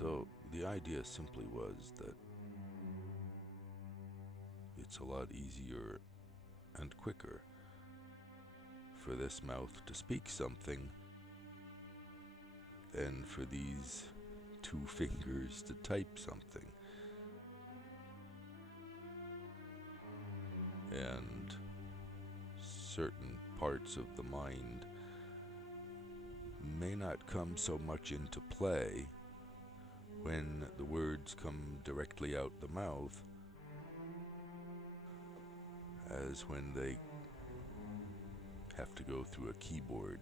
So the idea simply was that it's a lot easier and quicker for this mouth to speak something than for these two fingers to type something. And certain parts of the mind may not come so much into play when the words come directly out the mouth as when they have to go through a keyboard.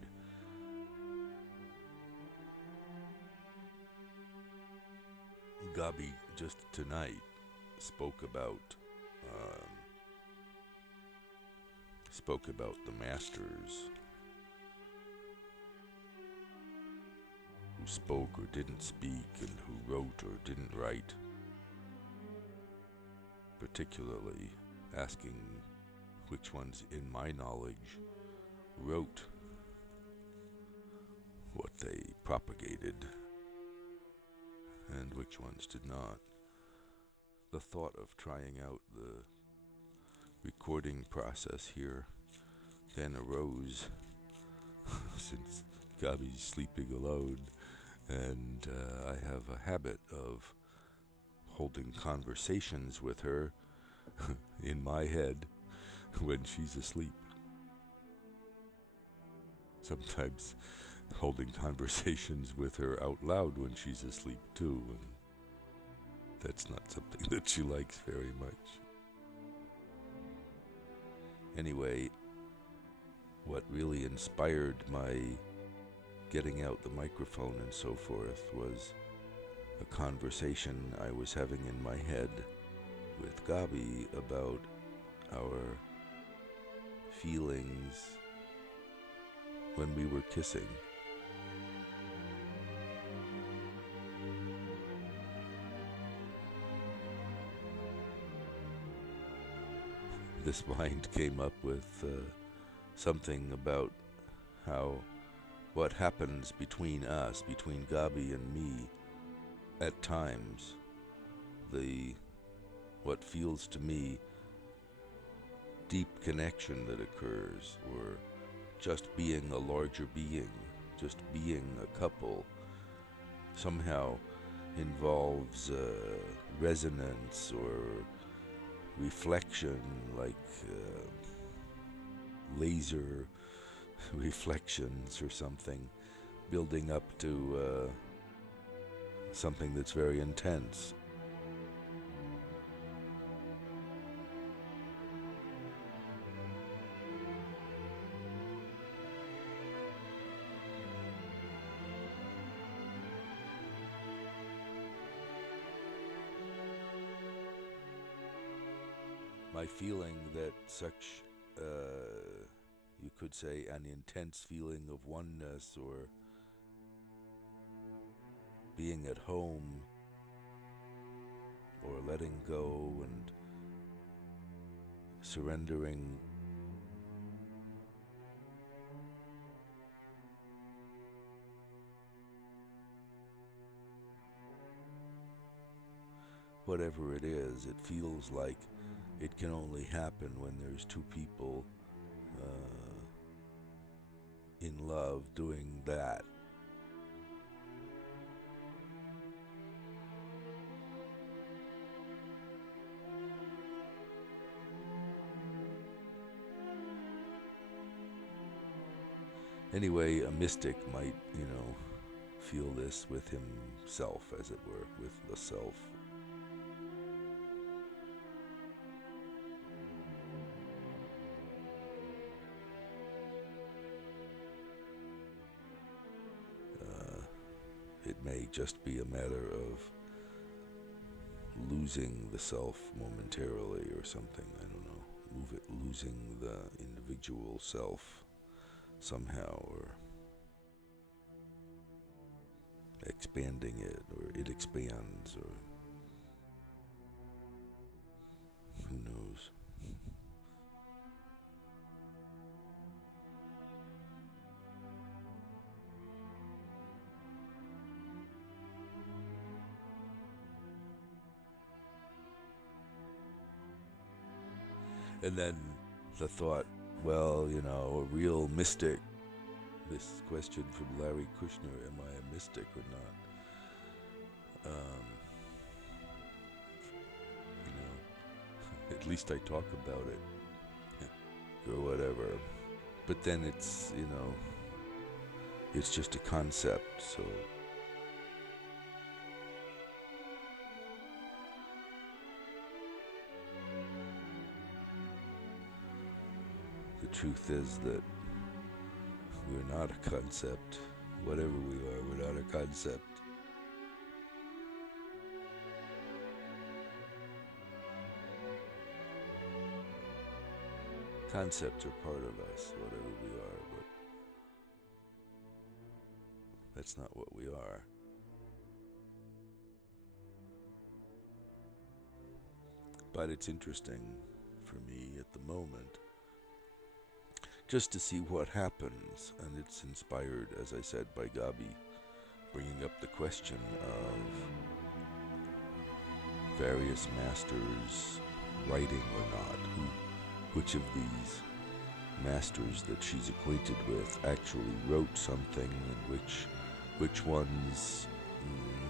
Gabi just tonight spoke about the masters who spoke or didn't speak, and who wrote or didn't write, particularly asking which ones in my knowledge wrote what they propagated and which ones did not. The thought of trying out the recording process here then arose since Gabi's sleeping alone, and I have a habit of holding conversations with her in my head when she's asleep. Sometimes holding conversations with her out loud when she's asleep too, and that's not something that she likes very much. Anyway, what really inspired my getting out the microphone and so forth was a conversation I was having in my head with Gabi about our feelings when we were kissing. This mind came up with something about how what happens between us, between Gabi and me, at times, what feels to me deep connection that occurs, or just being a larger being, just being a couple, somehow involves resonance or reflection, like laser reflections or something, building up to something that's very intense. My feeling that such, you could say, an intense feeling of oneness, or being at home, or letting go and surrendering, whatever it is, it feels like it can only happen when there's two people in love doing that. Anyway, a mystic might, feel this with himself, as it were, with the self. It may just be a matter of losing the self momentarily or something, I don't know, losing the individual self somehow, or expanding it, or it expands, or who knows. And then the thought, well, you know, a real mystic. This question from Larry Kushner, am I a mystic or not? You know, at least I talk about it, or whatever. But then it's, you know, it's just a concept, so the truth is that we're not a concept. Whatever we are, we're not a concept. Concepts are part of us, whatever we are, but that's not what we are. But it's interesting for me at the moment just to see what happens, and it's inspired, as I said, by Gabi bringing up the question of various masters writing or not, which of these masters that she's acquainted with actually wrote something, and which ones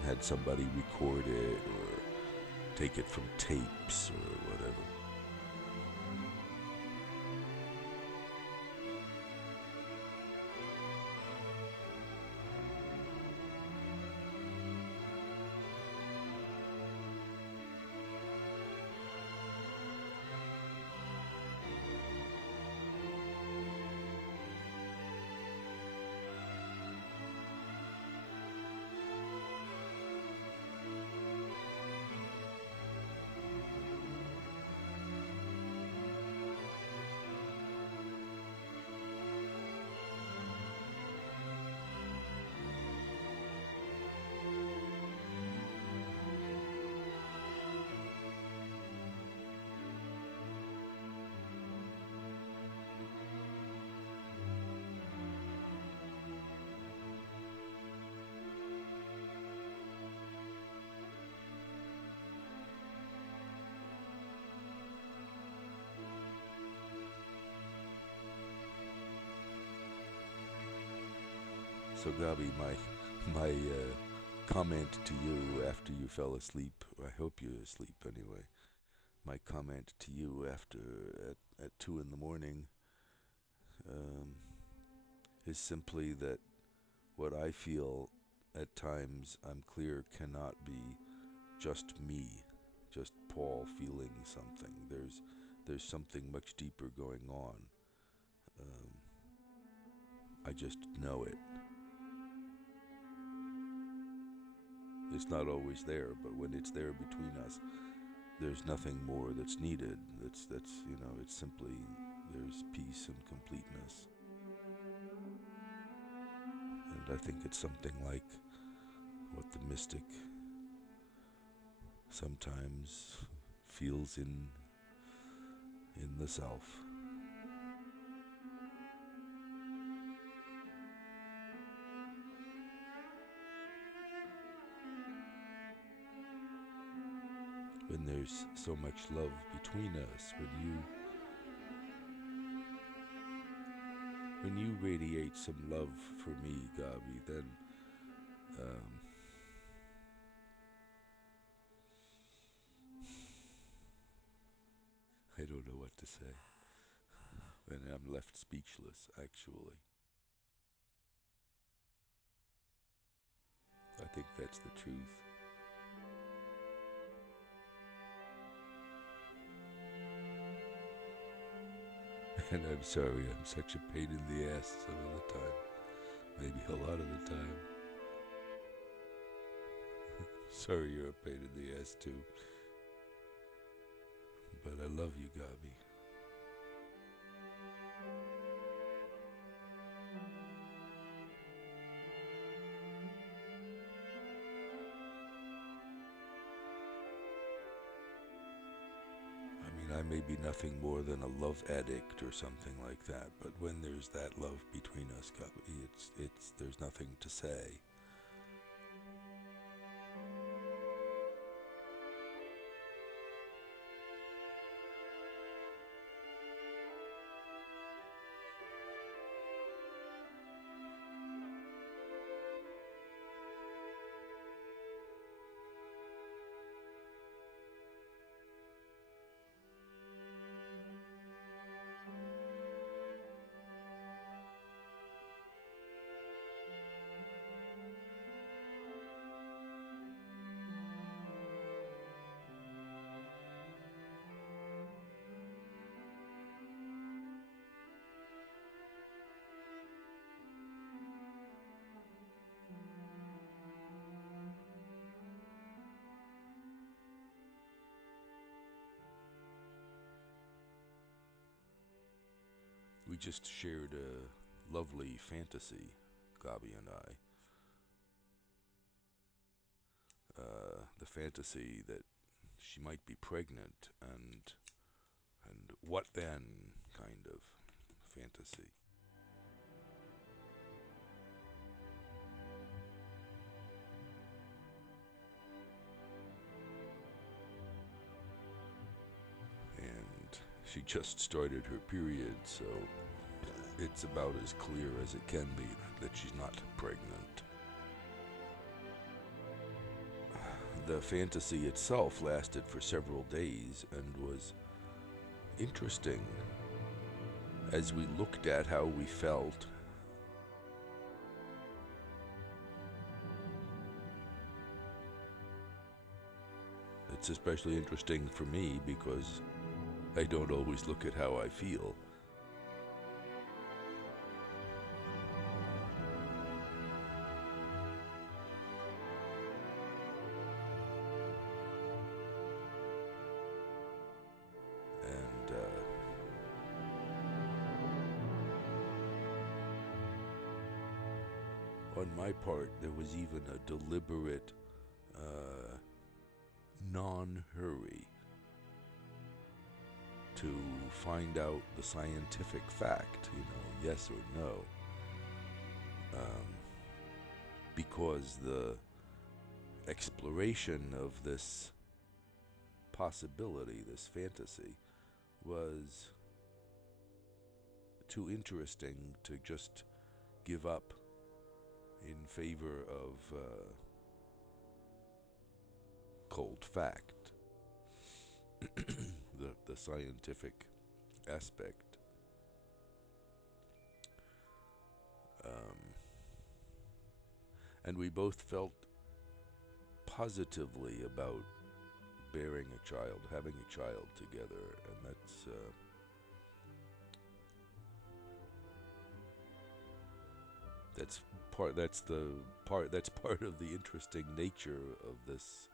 had somebody record it or take it from tapes or whatever. So Gabi, my comment to you after you fell asleep, I hope you're asleep anyway, my comment to you after at 2 in the morning is simply that what I feel at times, I'm clear, cannot be just me, just Paul feeling something. There's something much deeper going on. I just know it. It's not always there, but when it's there between us, there's nothing more that's needed. That's you know, it's simply, there's peace and completeness. And I think it's something like what the mystic sometimes feels in the self. When there's so much love between us, when you radiate some love for me, Gabi, then I don't know what to say. And I'm left speechless, actually. I think that's the truth. And I'm sorry, I'm such a pain in the ass some of the time. Maybe a lot of the time. Sorry you're a pain in the ass too. But I love you, Gabi. I may be nothing more than a love addict or something like that, but when there's that love between us, Gabi, there's nothing to say. We just shared a lovely fantasy, Gabi and I. The fantasy that she might be pregnant, and what then kind of fantasy. And she just started her period, so it's about as clear as it can be that she's not pregnant. The fantasy itself lasted for several days and was interesting as we looked at how we felt. It's especially interesting for me because I don't always look at how I feel. And on my part, there was even a deliberate non-hurry to find out the scientific fact, yes or no. Because the exploration of this possibility, this fantasy, was too interesting to just give up in favor of cold fact, the scientific aspect. And we both felt positively about bearing a child, having a child together, and that's part of the interesting nature of this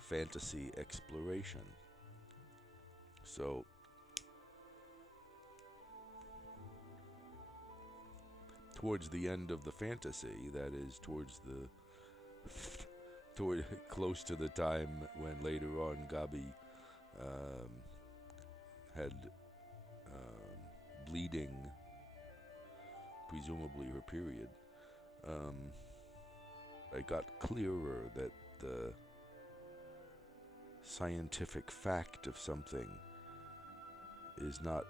fantasy exploration. So towards the end of the fantasy, that is toward close to the time when later on Gabi had bleeding, presumably her period, I got clearer that the scientific fact of something is not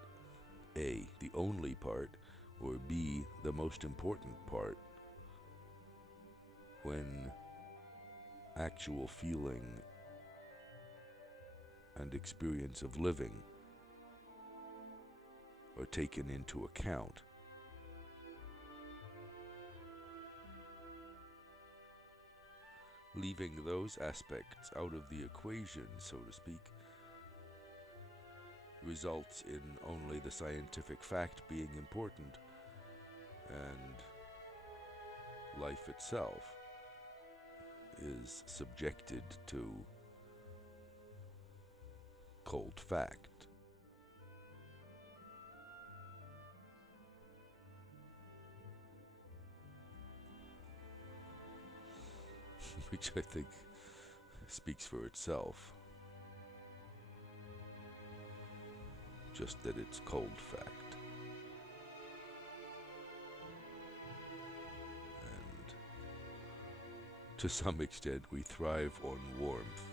A, the only part, or B, the most important part, when actual feeling and experience of living are taken into account. Leaving those aspects out of the equation, so to speak, results in only the scientific fact being important, and life itself is subjected to cold fact. Which I think speaks for itself. Just that it's cold fact. And to some extent we thrive on warmth.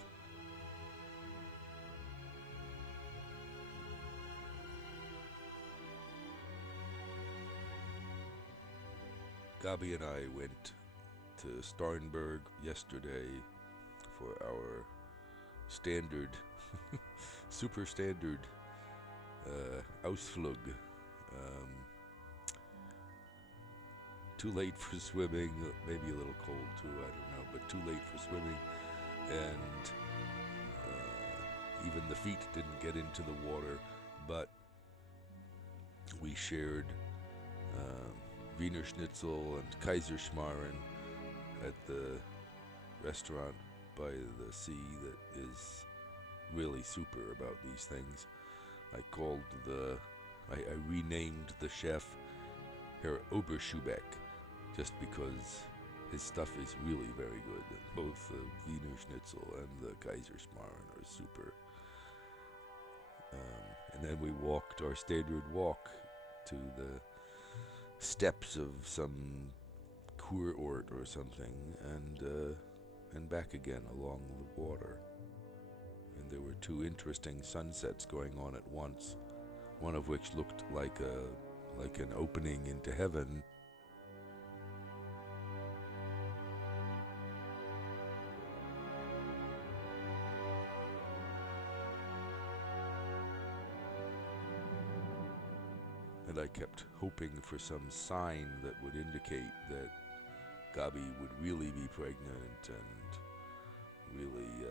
Gabi and I went to Starnberg yesterday for our standard, super standard Ausflug. Too late for swimming, maybe a little cold too, I don't know, but too late for swimming, and even the feet didn't get into the water, but we shared Wiener Schnitzel and Kaiserschmarren at the restaurant by the sea that is really super about these things. I called the I renamed the chef Herr Oberschubeck just because his stuff is really very good. Both the Wiener Schnitzel and the Kaiserschmarrn are super. And then we walked our standard walk to the steps of some Kurort or something, and back again along the water. And there were two interesting sunsets going on at once, one of which looked like an opening into heaven. And I kept hoping for some sign that would indicate that Gabi would really be pregnant and really,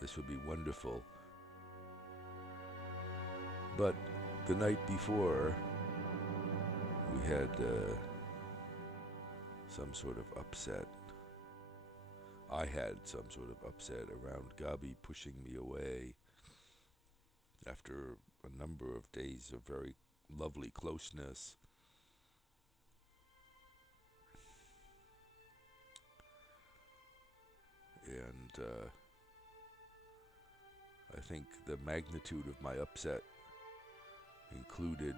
this would be wonderful. But the night before, we had some sort of upset. I had some sort of upset around Gabi pushing me away after a number of days of very lovely closeness. And I think the magnitude of my upset included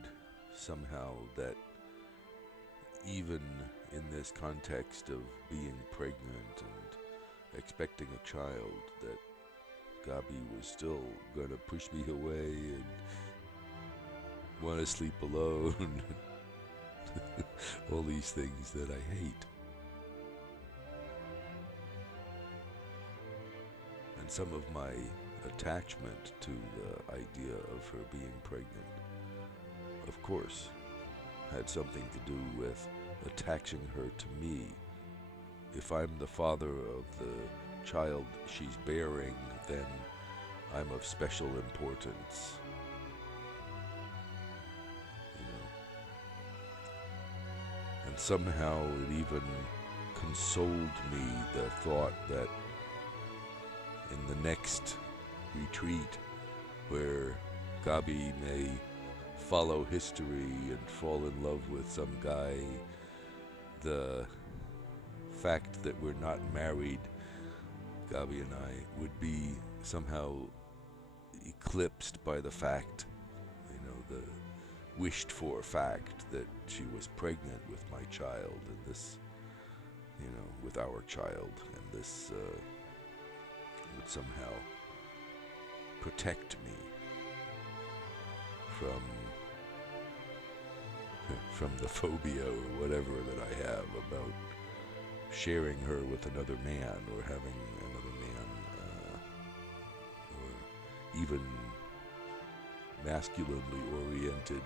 somehow that even in this context of being pregnant and expecting a child, that Gabi was still going to push me away and want to sleep alone. All these things that I hate. And some of my attachment to the idea of her being pregnant, of course, had something to do with attaching her to me. If I'm the father of the child she's bearing, then I'm of special importance. You know. And somehow it even consoled me, the thought that in the next retreat, where Gabi may follow history and fall in love with some guy, the fact that we're not married, Gabi and I, would be somehow eclipsed by the fact, the wished for fact that she was pregnant with my child, and this, with our child, and this would somehow protect me from the phobia or whatever that I have about sharing her with another man, or having another man, or even masculinely oriented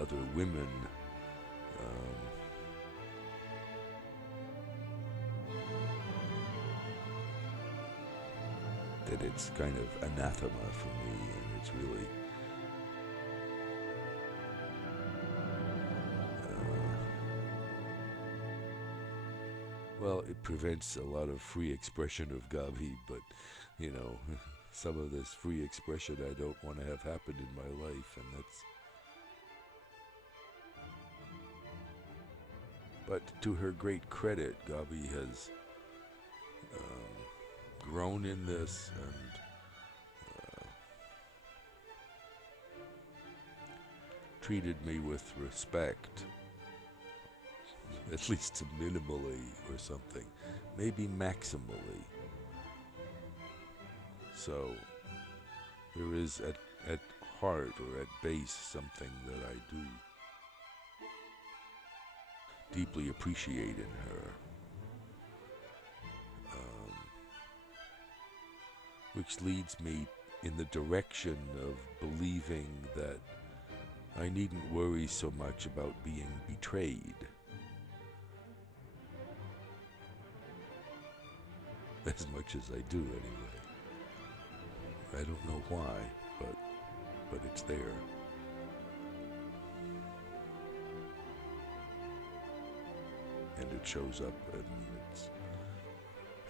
other women. That it's kind of anathema for me, and it's really well, it prevents a lot of free expression of Gabi, but some of this free expression I don't want to have happen in my life, and that's. But to her great credit, Gabi has grown in this and treated me with respect, at least minimally or something, maybe maximally. So there is at heart or at base something that I do deeply appreciate in her, which leads me in the direction of believing that I needn't worry so much about being betrayed. As much as I do, anyway. I don't know why, but it's there. And it shows up, and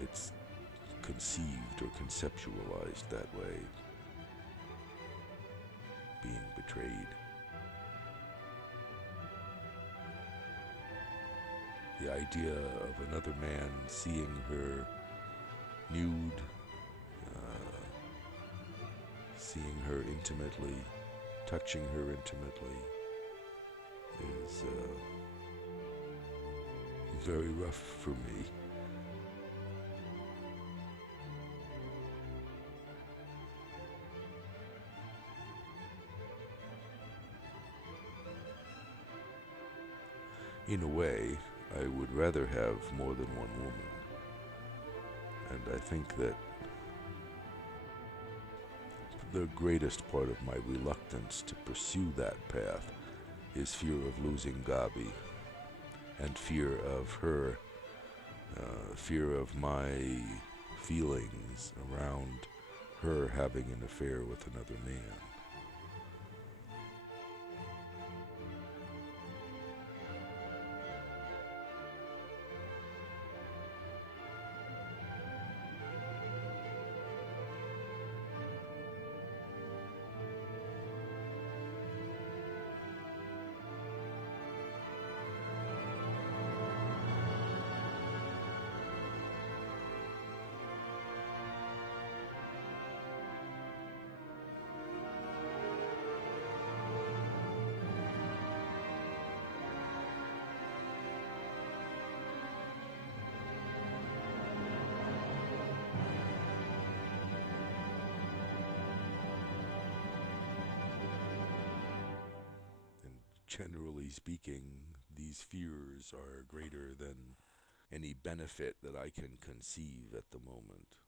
it's conceived or conceptualized that way. being betrayed. The idea of another man seeing her nude, seeing her intimately, touching her intimately, is very rough for me. In a way, I would rather have more than one woman. And I think that the greatest part of my reluctance to pursue that path is fear of losing Gabi, and fear of her, fear of my feelings around her having an affair with another man. Generally speaking, these fears are greater than any benefit that I can conceive at the moment.